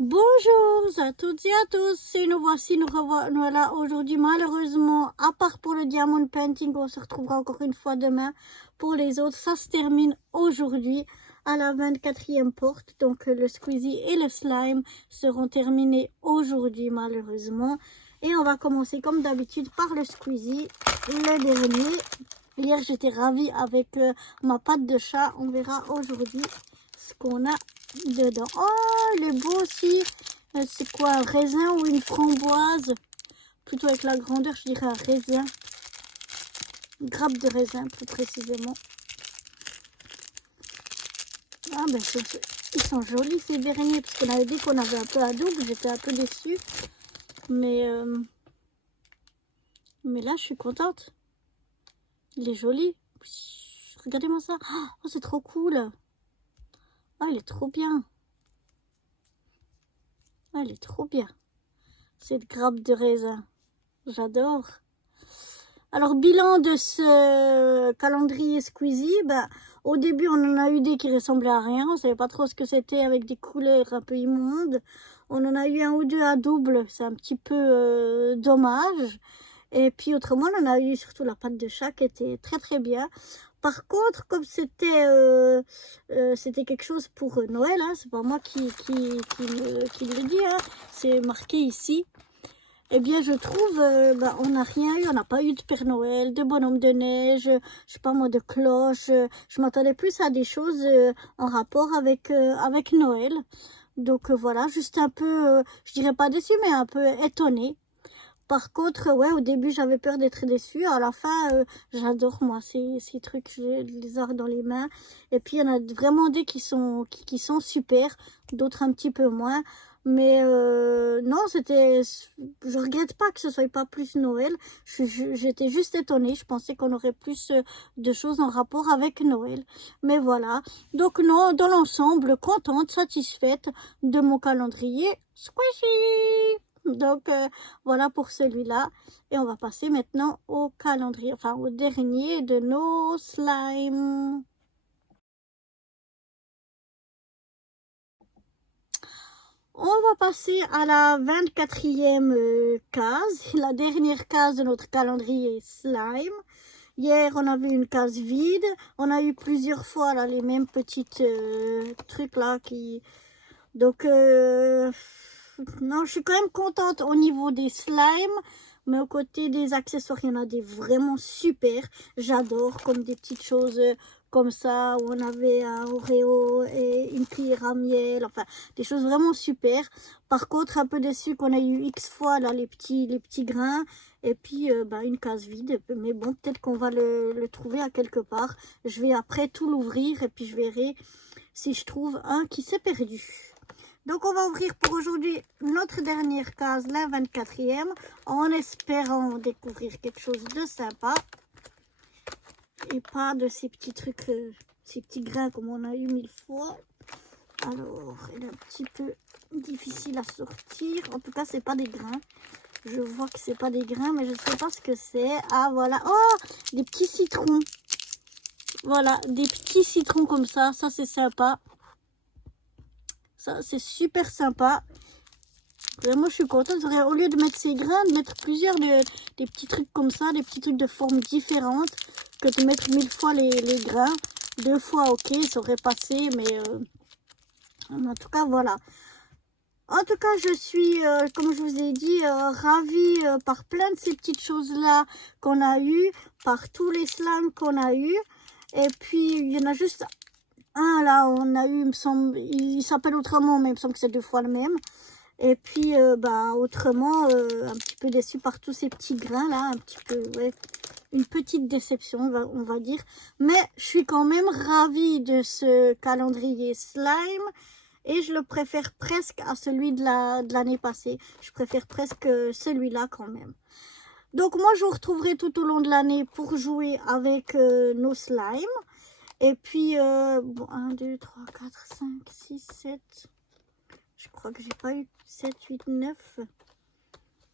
Bonjour à toutes et à tous, et nous voici, nous voilà aujourd'hui malheureusement, à part pour le diamond painting, on se retrouvera encore une fois demain. Pour les autres, ça se termine aujourd'hui à la 24e porte, donc le squeezie et le slime seront terminés aujourd'hui malheureusement. Et on va commencer comme d'habitude par le squeezie, le dernier. Hier j'étais ravie avec ma pâte de chat, on verra aujourd'hui ce qu'on a dedans. Oh, il est beau aussi. C'est quoi, un raisin ou une framboise? Plutôt avec la grandeur, je dirais un raisin. Une grappe de raisin, plus précisément. Ah, ben, ils sont jolis ces derniers, parce qu'on avait dit qu'on avait un peu à double. J'étais un peu déçue. Mais là, je suis contente. Il est joli. Regardez-moi ça. Oh, c'est trop cool. Oh, il est trop bien. Ah, il est trop bien. Cette grappe de raisin. J'adore. Alors, bilan de ce calendrier Squeezie, au début, on en a eu des qui ressemblaient à rien. On ne savait pas trop ce que c'était avec des couleurs un peu immondes. On en a eu un ou deux à double. C'est un petit peu dommage. Et puis, autrement, on en a eu surtout la pâte de chat qui était très très bien. Par contre, comme c'était quelque chose pour Noël, hein, c'est pas moi qui le dis, hein, c'est marqué ici. Eh bien, je trouve, on n'a rien eu, on n'a pas eu de Père Noël, de bonhomme de neige, je sais pas moi, de cloche. Je m'attendais plus à des choses en rapport avec Noël. Donc voilà, juste un peu, je dirais pas déçue, mais un peu étonnée. Par contre, ouais, au début, j'avais peur d'être déçue. À la fin, j'adore, moi, ces trucs, je les ai dans les mains. Et puis, il y en a vraiment des qui sont super, d'autres un petit peu moins. Mais non, je regrette pas que ce soit pas plus Noël. J'étais juste étonnée. Je pensais qu'on aurait plus de choses en rapport avec Noël. Mais voilà. Donc non, dans l'ensemble, contente, satisfaite de mon calendrier Squishy. Donc voilà pour celui-là. Et on va passer maintenant au calendrier, enfin au dernier de nos slimes. On va passer à la 24e case, la dernière case de notre calendrier slime. Hier, on avait une case vide. On a eu plusieurs fois là, les mêmes petites trucs là qui... Donc, non, je suis quand même contente au niveau des slimes. Mais aux côtés des accessoires, il y en a des vraiment super. J'adore, comme des petites choses comme ça, où on avait un Oreo et une cuillère à miel. Enfin, des choses vraiment super. Par contre, un peu déçu qu'on a eu X fois là, les petits grains. Et puis, une case vide. Mais bon, peut-être qu'on va le trouver à quelque part. Je vais après tout l'ouvrir et puis je verrai si je trouve un qui s'est perdu. Donc, on va ouvrir pour aujourd'hui notre dernière case, la 24e, en espérant découvrir quelque chose de sympa. Et pas de ces petits trucs, ces petits grains comme on a eu 1000 fois. Alors, il est un petit peu difficile à sortir. En tout cas, c'est pas des grains. Je vois que c'est pas des grains, mais je sais pas ce que c'est. Ah, voilà. Oh, des petits citrons. Voilà, des petits citrons comme ça. Ça, c'est sympa. Ça, c'est super sympa. Vraiment, je suis contente. Au lieu de mettre ces grains, de mettre plusieurs des petits trucs comme ça, des petits trucs de formes différentes, que de mettre 1000 fois les grains. 2 fois, ok, ça aurait passé, mais en tout cas, voilà. En tout cas, je suis, comme je vous ai dit, ravie par plein de ces petites choses-là qu'on a eues, par tous les slimes qu'on a eus. Et puis, il y en a juste un là, on a eu, il me semble, il s'appelle autrement, mais il me semble que c'est 2 fois le même. Et puis, autrement, un petit peu déçue par tous ces petits grains là, un petit peu, ouais, une petite déception, on va dire. Mais je suis quand même ravie de ce calendrier slime. Et je le préfère presque à celui de l'année passée. Je préfère presque celui-là quand même. Donc moi, je vous retrouverai tout au long de l'année pour jouer avec nos slimes. Et puis, 1, 2, 3, 4, 5, 6, 7. Je crois que j'ai pas eu 7, 8, 9.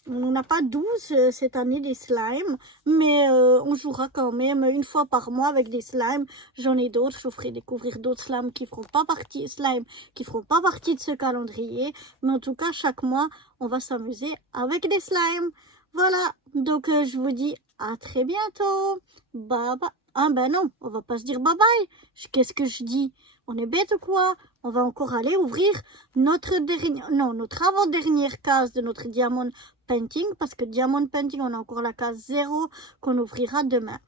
On n'a pas 12 cette année des slimes, mais on jouera quand même une fois par mois avec des slimes. J'en ai d'autres, je vous ferai découvrir d'autres slimes qui feront pas partie de ce calendrier. Mais en tout cas, chaque mois, on va s'amuser avec des slimes. Voilà, donc je vous dis à très bientôt. Bye bye. Ah ben non, on va pas se dire bye bye. Qu'est-ce que je dis? On est bête ou quoi? On va encore aller ouvrir notre avant-dernière case de notre Diamond Painting, parce que Diamond Painting, on a encore la case 0 qu'on ouvrira demain.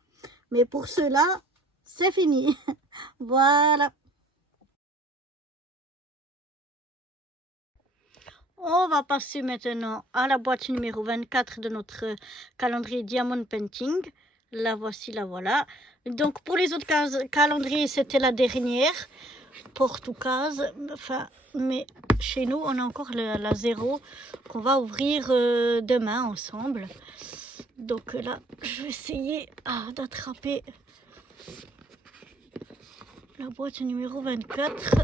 Mais pour cela, c'est fini. Voilà. On va passer maintenant à la boîte numéro 24 de notre calendrier Diamond Painting. La voici, la voilà. Donc pour les autres calendriers, c'était la dernière. Pour tout case, enfin, mais chez nous, on a encore la 0 qu'on va ouvrir demain ensemble. Donc là, je vais essayer d'attraper la boîte numéro 24.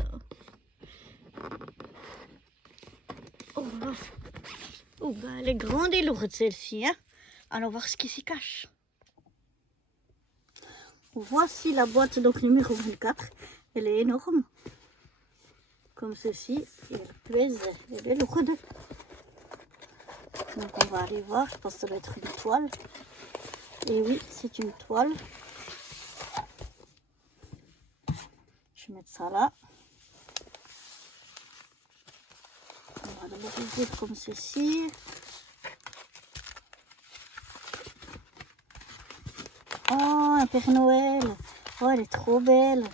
Oh là, oh, bah, elle est grande et lourde celle-ci, hein. Allons voir ce qui s'y cache. Voici la boîte donc numéro 24. Elle est énorme. Comme ceci. Elle pèse. Elle est lourde. Donc on va aller voir. Je pense que ça doit être une toile. Et oui, c'est une toile. Je vais mettre ça là. On va d'abord ouvrir comme ceci. Oh, un Père Noël. Oh, elle est trop belle.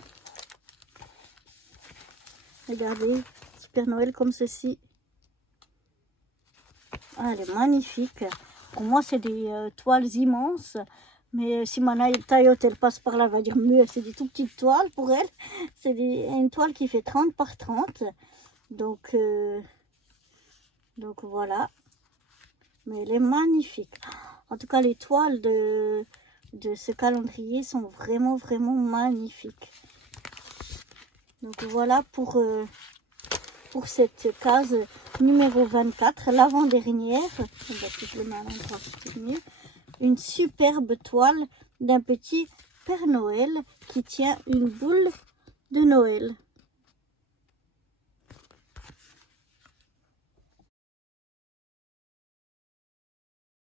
Regardez, Père Noël comme ceci. Ah, elle est magnifique. Pour moi, c'est des toiles immenses. Mais si ma taillotte, elle passe par là, elle va dire mieux. C'est des tout petites toiles pour elle. C'est une toile qui fait 30 par 30. Donc voilà. Mais elle est magnifique. En tout cas, les toiles de ce calendrier sont vraiment, vraiment magnifiques. Donc voilà pour cette case numéro 24, l'avant-dernière. Si je le mets à l'endroit, c'est mieux. Une superbe toile d'un petit Père Noël qui tient une boule de Noël.